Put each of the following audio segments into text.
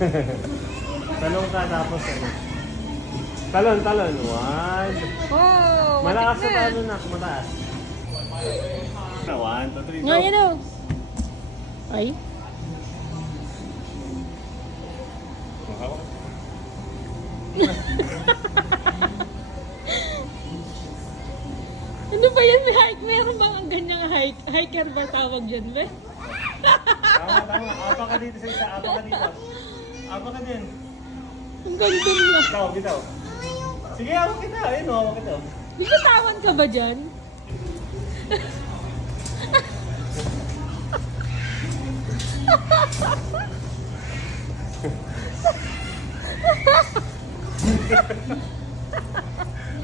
Talong ka tapos ano. Talon. One. Wow! Malakas matik sa talon na. Mataas. 1, 2, 3, Nga, yan o. Ay. Ano ba yan? May hike? Meron bang ang ganyang hike? Hiker ba tawag dyan, be? Tama. Apa ka dito sa isa. Apa ka dito. Apa ka din. Ang ganda na. Bitaw. Sige, hawak kita. Ayun, hawak kita. Bigatawan ka ba dyan?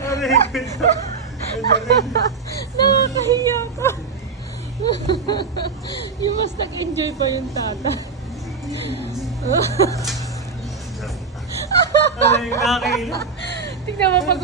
Aray ko ito. Nakakahiya ka. Yung mas nag-enjoy pa yung tata. Aray, nakakailan. Tignan mo pag